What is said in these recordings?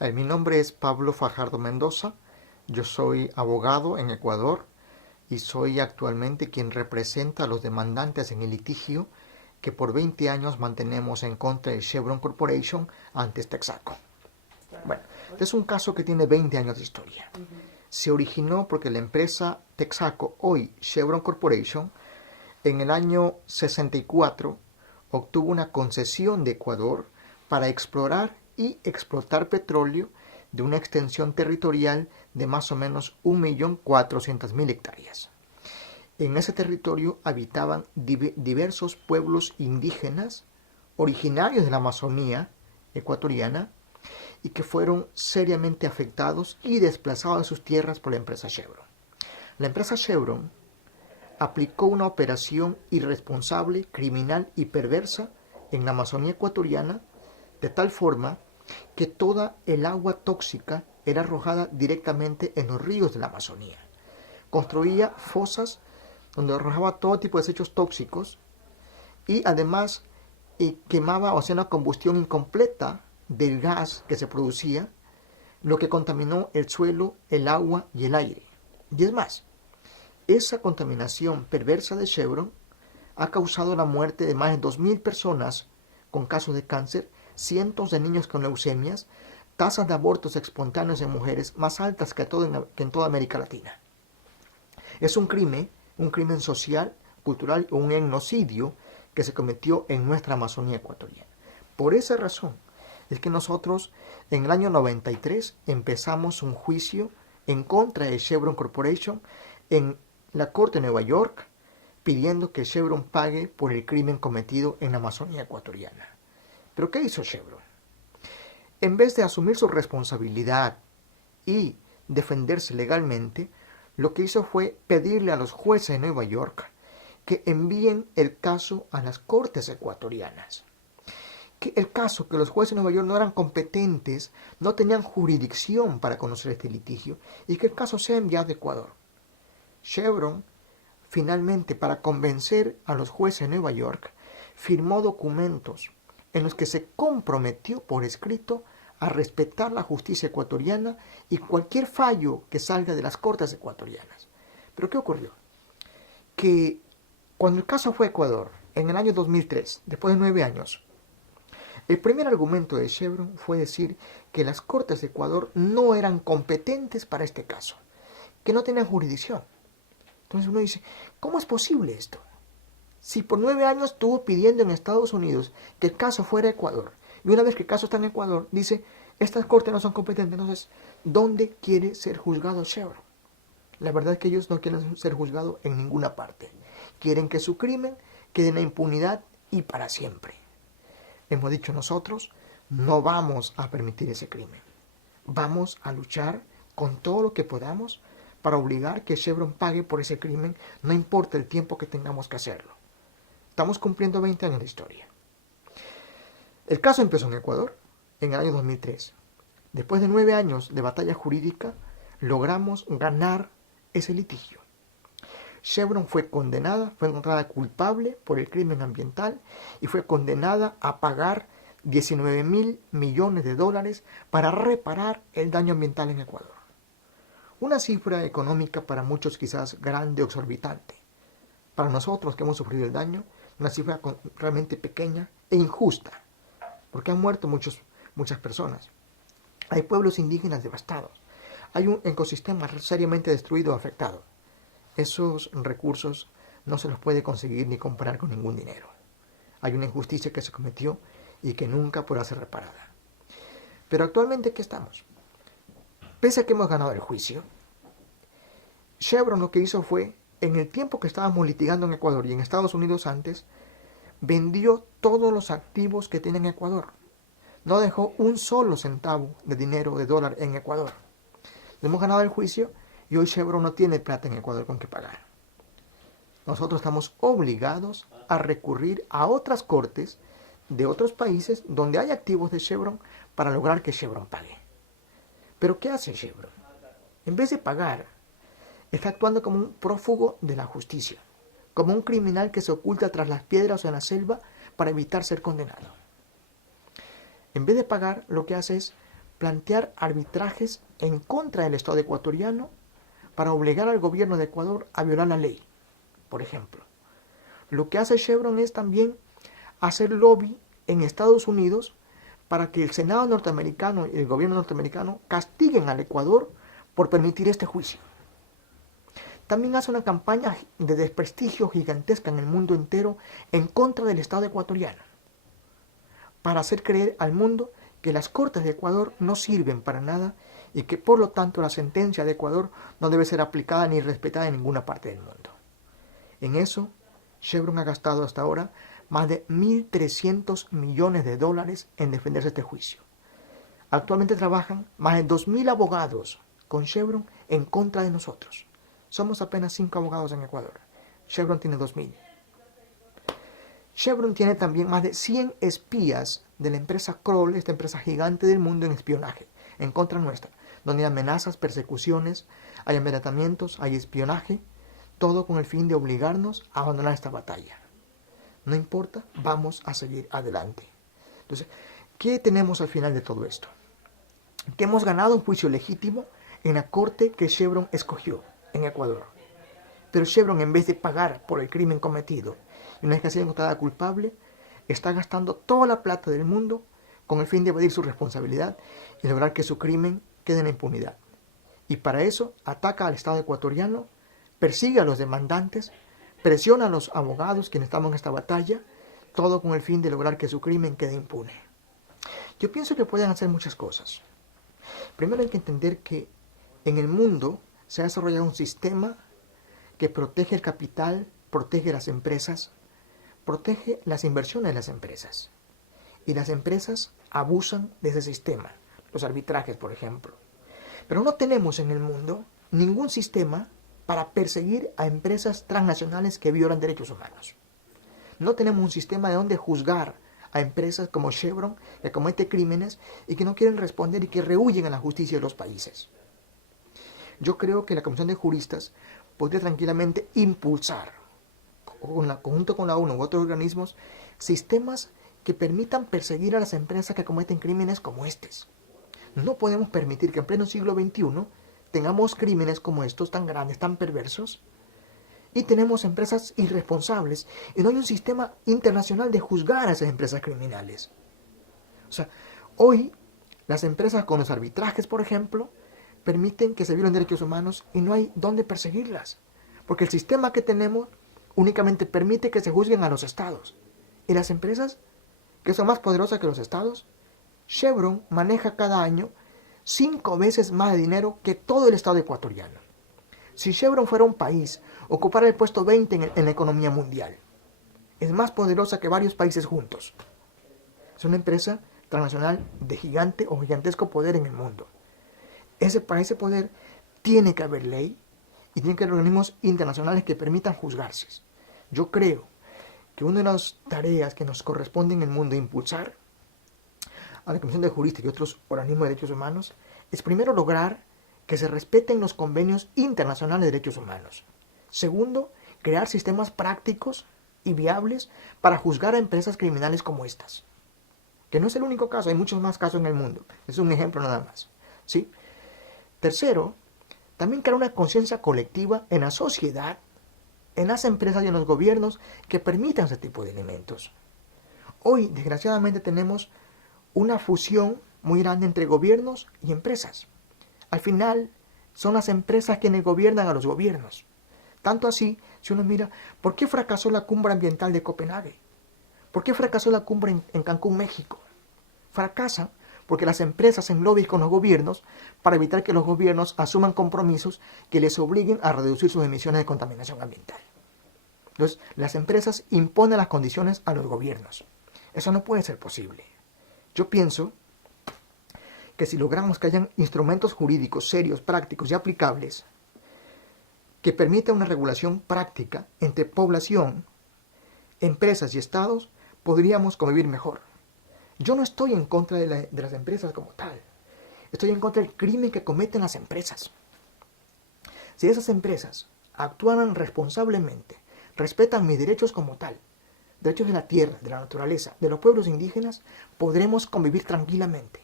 Mi nombre es Pablo Fajardo Mendoza, yo soy abogado en Ecuador y soy actualmente quien representa a los demandantes en el litigio que por 20 años mantenemos en contra de Chevron Corporation ante Texaco. Bueno, este es un caso que tiene 20 años de historia. Se originó porque la empresa Texaco, hoy Chevron Corporation, en el año 64 obtuvo una concesión de Ecuador para explorar y explotar petróleo de una extensión territorial de más o menos 1.400.000 hectáreas. En ese territorio habitaban diversos pueblos indígenas originarios de la Amazonía ecuatoriana y que fueron seriamente afectados y desplazados de sus tierras por la empresa Chevron. La empresa Chevron aplicó una operación irresponsable, criminal y perversa en la Amazonía ecuatoriana de tal forma que toda el agua tóxica era arrojada directamente en los ríos de la Amazonía. Construía fosas donde arrojaba todo tipo de desechos tóxicos y además quemaba o hacía una combustión incompleta del gas que se producía, lo que contaminó el suelo, el agua y el aire. Y es más, esa contaminación perversa de Chevron ha causado la muerte de más de 2.000 personas con casos de cáncer, cientos de niños con leucemias, tasas de abortos espontáneos en mujeres más altas que en toda América Latina. Es un crimen social, cultural o un genocidio que se cometió en nuestra Amazonía ecuatoriana. Por esa razón es que nosotros en el año 93 empezamos un juicio en contra de Chevron Corporation en la Corte de Nueva York, pidiendo que Chevron pague por el crimen cometido en la Amazonía ecuatoriana. ¿Pero qué hizo Chevron? En vez de asumir su responsabilidad y defenderse legalmente, lo que hizo fue pedirle a los jueces de Nueva York que envíen el caso a las cortes ecuatorianas. Que los jueces de Nueva York no eran competentes, no tenían jurisdicción para conocer este litigio y que el caso sea enviado a Ecuador. Chevron, finalmente, para convencer a los jueces de Nueva York, firmó documentos en los que se comprometió por escrito a respetar la justicia ecuatoriana y cualquier fallo que salga de las cortes ecuatorianas. ¿Pero qué ocurrió? Que cuando el caso fue a Ecuador, en el año 2003, después de 9 años, el primer argumento de Chevron fue decir que las cortes de Ecuador no eran competentes para este caso, que no tenían jurisdicción. Entonces uno dice, ¿cómo es posible esto? Si por 9 años estuvo pidiendo en Estados Unidos que el caso fuera a Ecuador, y una vez que el caso está en Ecuador, dice, estas cortes no son competentes, entonces, ¿dónde quiere ser juzgado Chevron? La verdad es que ellos no quieren ser juzgados en ninguna parte. Quieren que su crimen quede en la impunidad y para siempre. Hemos dicho nosotros, no vamos a permitir ese crimen. Vamos a luchar con todo lo que podamos para obligar que Chevron pague por ese crimen, no importa el tiempo que tengamos que hacerlo. Estamos cumpliendo 20 años de historia. El caso empezó en Ecuador en el año 2003. Después de 9 años de batalla jurídica, logramos ganar ese litigio. Chevron fue encontrada culpable por el crimen ambiental y fue condenada a pagar 19.000 millones de dólares para reparar el daño ambiental en Ecuador. Una cifra económica para muchos quizás grande o exorbitante. Para nosotros que hemos sufrido el daño, una cifra realmente pequeña e injusta, porque han muerto muchas personas. Hay pueblos indígenas devastados. Hay un ecosistema seriamente destruido o afectado. Esos recursos no se los puede conseguir ni comprar con ningún dinero. Hay una injusticia que se cometió y que nunca podrá ser reparada. Pero actualmente, ¿qué estamos? Pese a que hemos ganado el juicio, Chevron lo que hizo fue, en el tiempo que estábamos litigando en Ecuador y en Estados Unidos antes, vendió todos los activos que tiene en Ecuador. No dejó un solo centavo de dinero, de dólar en Ecuador. Hemos ganado el juicio y hoy Chevron no tiene plata en Ecuador con que pagar. Nosotros estamos obligados a recurrir a otras cortes de otros países donde hay activos de Chevron para lograr que Chevron pague. ¿Pero qué hace Chevron? En vez de pagar, está actuando como un prófugo de la justicia, como un criminal que se oculta tras las piedras o en la selva para evitar ser condenado. En vez de pagar, lo que hace es plantear arbitrajes en contra del Estado ecuatoriano para obligar al gobierno de Ecuador a violar la ley, por ejemplo. Lo que hace Chevron es también hacer lobby en Estados Unidos para que el Senado norteamericano y el gobierno norteamericano castiguen al Ecuador por permitir este juicio. También hace una campaña de desprestigio gigantesca en el mundo entero en contra del Estado ecuatoriano, para hacer creer al mundo que las Cortes de Ecuador no sirven para nada y que por lo tanto la sentencia de Ecuador no debe ser aplicada ni respetada en ninguna parte del mundo. En eso, Chevron ha gastado hasta ahora más de 1.300 millones de dólares en defenderse de este juicio. Actualmente trabajan más de 2.000 abogados con Chevron en contra de nosotros. Somos apenas 5 abogados en Ecuador. Chevron tiene 2.000. Chevron tiene también más de 100 espías de la empresa Kroll, esta empresa gigante del mundo en espionaje, en contra nuestra, donde hay amenazas, persecuciones, hay amedrentamientos, hay espionaje, todo con el fin de obligarnos a abandonar esta batalla. No importa, vamos a seguir adelante. Entonces, ¿qué tenemos al final de todo esto? Que hemos ganado un juicio legítimo en la corte que Chevron escogió en Ecuador. Pero Chevron, en vez de pagar por el crimen cometido, y una vez que ha sido encontrada culpable, está gastando toda la plata del mundo con el fin de evadir su responsabilidad y lograr que su crimen quede en la impunidad. Y para eso ataca al Estado ecuatoriano, persigue a los demandantes, presiona a los abogados quienes estamos en esta batalla, todo con el fin de lograr que su crimen quede impune. Yo pienso que pueden hacer muchas cosas. Primero hay que entender que en el mundo se ha desarrollado un sistema que protege el capital, protege las empresas, protege las inversiones de las empresas. Y las empresas abusan de ese sistema, los arbitrajes, por ejemplo. Pero no tenemos en el mundo ningún sistema para perseguir a empresas transnacionales que violan derechos humanos. No tenemos un sistema de donde juzgar a empresas como Chevron que cometen crímenes y que no quieren responder y que rehuyen a la justicia de los países. Yo creo que la Comisión de Juristas podría tranquilamente impulsar, junto con la ONU u otros organismos, sistemas que permitan perseguir a las empresas que cometen crímenes como estos. No podemos permitir que en pleno siglo XXI tengamos crímenes como estos tan grandes, tan perversos, y tenemos empresas irresponsables, y no hay un sistema internacional de juzgar a esas empresas criminales. O sea, hoy las empresas con los arbitrajes, por ejemplo, permiten que se violen derechos humanos y no hay dónde perseguirlas, porque el sistema que tenemos únicamente permite que se juzguen a los estados. Y las empresas, que son más poderosas que los estados, Chevron maneja cada año 5 veces más de dinero que todo el estado ecuatoriano. Si Chevron fuera un país, ocupara el puesto 20 en la economía mundial. Es más poderosa que varios países juntos. Es una empresa transnacional de gigante o gigantesco poder en el mundo. Para ese poder tiene que haber ley y tiene que haber organismos internacionales que permitan juzgarse. Yo creo que una de las tareas que nos corresponde en el mundo impulsar a la Comisión de Juristas y otros organismos de derechos humanos es primero lograr que se respeten los convenios internacionales de derechos humanos. Segundo, crear sistemas prácticos y viables para juzgar a empresas criminales como estas. Que no es el único caso, hay muchos más casos en el mundo. Es un ejemplo nada más. ¿Sí? Tercero, también crear una conciencia colectiva en la sociedad, en las empresas y en los gobiernos que permitan ese tipo de elementos. Hoy, desgraciadamente, tenemos una fusión muy grande entre gobiernos y empresas. Al final, son las empresas quienes gobiernan a los gobiernos. Tanto así, si uno mira, ¿por qué fracasó la cumbre ambiental de Copenhague? ¿Por qué fracasó la cumbre en Cancún, México? Fracasan porque las empresas hacen lobbies con los gobiernos para evitar que los gobiernos asuman compromisos que les obliguen a reducir sus emisiones de contaminación ambiental. Entonces, las empresas imponen las condiciones a los gobiernos. Eso no puede ser posible. Yo pienso que si logramos que hayan instrumentos jurídicos serios, prácticos y aplicables que permitan una regulación práctica entre población, empresas y estados, podríamos convivir mejor. Yo no estoy en contra de las empresas como tal. Estoy en contra del crimen que cometen las empresas. Si esas empresas actúan responsablemente, respetan mis derechos como tal, derechos de la tierra, de la naturaleza, de los pueblos indígenas, podremos convivir tranquilamente.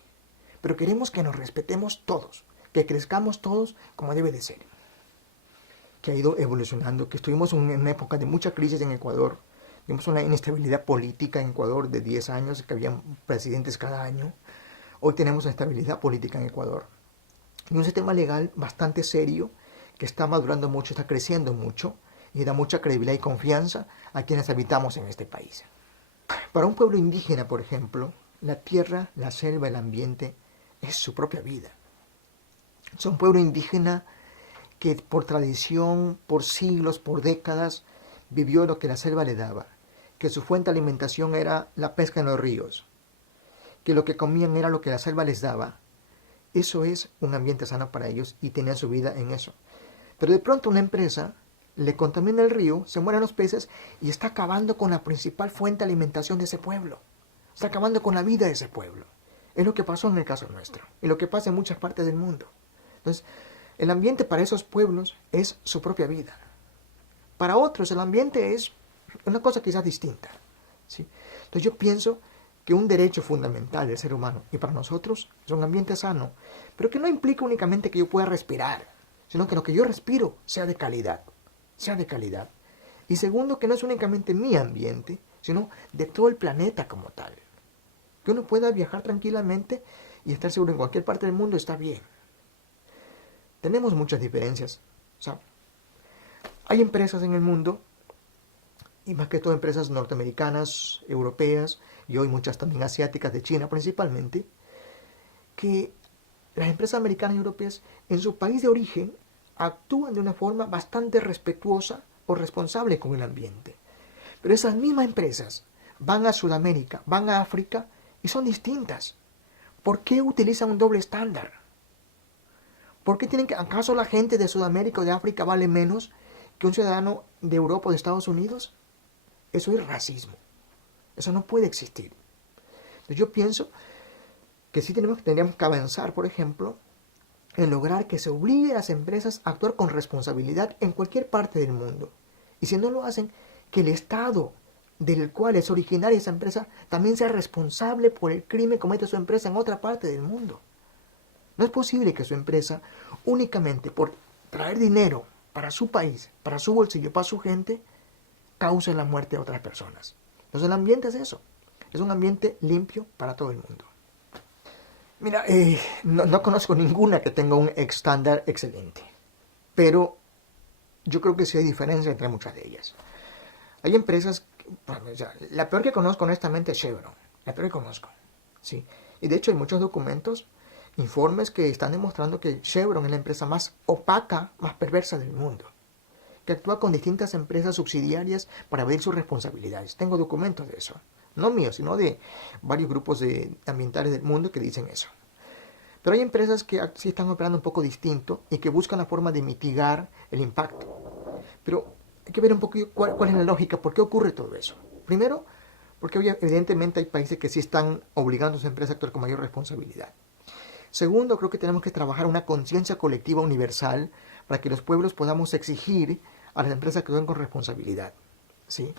pero queremos que nos respetemos todos, que crezcamos todos como debe de ser. Que ha ido evolucionando, que estuvimos en una época de mucha crisis en Ecuador, tuvimos una inestabilidad política en Ecuador de 10 años, que había presidentes cada año. Hoy tenemos una estabilidad política en Ecuador y un sistema legal bastante serio que está madurando mucho, está creciendo mucho y da mucha credibilidad y confianza a quienes habitamos en este país. Para un pueblo indígena, por ejemplo, la tierra, la selva, el ambiente es su propia vida. Es un pueblo indígena que por tradición, por siglos, por décadas, vivió lo que la selva le daba, que su fuente de alimentación era la pesca en los ríos, que lo que comían era lo que la selva les daba. Eso es un ambiente sano para ellos y tenían su vida en eso. Pero de pronto una empresa le contamina el río, se mueren los peces y está acabando con la principal fuente de alimentación de ese pueblo. Está acabando con la vida de ese pueblo. Es lo que pasó en el caso nuestro y lo que pasa en muchas partes del mundo. Entonces, el ambiente para esos pueblos es su propia vida. Para otros el ambiente es una cosa quizás distinta, ¿sí? Entonces yo pienso que un derecho fundamental del ser humano y para nosotros es un ambiente sano, pero que no implica únicamente que yo pueda respirar, sino que lo que yo respiro sea de calidad, sea de calidad. Y segundo, que no es únicamente mi ambiente, sino de todo el planeta como tal. Que uno pueda viajar tranquilamente y estar seguro en cualquier parte del mundo está bien. Tenemos muchas diferencias. O sea, hay empresas en el mundo, y más que todo empresas norteamericanas, europeas, y hoy muchas también asiáticas, de China principalmente, que las empresas americanas y europeas en su país de origen actúan de una forma bastante respetuosa o responsable con el ambiente. Pero esas mismas empresas van a Sudamérica, van a África y son distintas. ¿Por qué utilizan un doble estándar? ¿Por qué tienen que, acaso la gente de Sudamérica o de África vale menos que un ciudadano de Europa o de Estados Unidos? Eso es racismo. Eso no puede existir. Entonces yo pienso que sí tendríamos que avanzar, por ejemplo, en lograr que se obligue a las empresas a actuar con responsabilidad en cualquier parte del mundo. Y si no lo hacen, que el Estado del cual es originaria esa empresa también sea responsable por el crimen que comete su empresa en otra parte del mundo. No es posible que su empresa, únicamente por traer dinero para su país, para su bolsillo, para su gente, cause la muerte de otras personas. Entonces el ambiente es eso. Es un ambiente limpio para todo el mundo. Mira, no conozco ninguna que tenga un estándar excelente. Pero yo creo que sí hay diferencia entre muchas de ellas. Hay empresas, la peor que conozco honestamente es Chevron. La peor que conozco. ¿Sí? Y de hecho hay muchos documentos, informes que están demostrando que Chevron es la empresa más opaca, más perversa del mundo, que actúa con distintas empresas subsidiarias para evadir sus responsabilidades. Tengo documentos de eso. No míos, sino de varios grupos ambientales del mundo que dicen eso. Pero hay empresas que sí están operando un poco distinto y que buscan la forma de mitigar el impacto. Pero hay que ver un poco cuál es la lógica, por qué ocurre todo eso. Primero, porque evidentemente hay países que sí están obligando a sus empresas a actuar con mayor responsabilidad. Segundo, creo que tenemos que trabajar una conciencia colectiva universal para que los pueblos podamos exigir a las empresas que actúen con responsabilidad, ¿sí?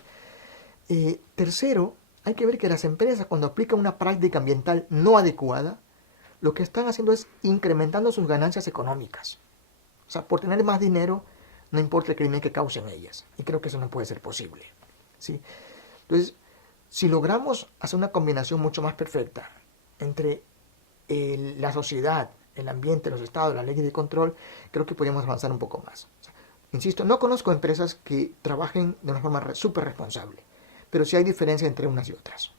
Tercero, hay que ver que las empresas, cuando aplican una práctica ambiental no adecuada, lo que están haciendo es incrementando sus ganancias económicas. O sea, por tener más dinero, no importa el crimen que causen ellas. Y creo que eso no puede ser posible, ¿sí? Entonces, si logramos hacer una combinación mucho más perfecta entre la sociedad, el ambiente, los estados, las leyes de control, creo que podríamos avanzar un poco más. O sea, insisto, no conozco empresas que trabajen de una forma súper responsable, pero sí hay diferencia entre unas y otras.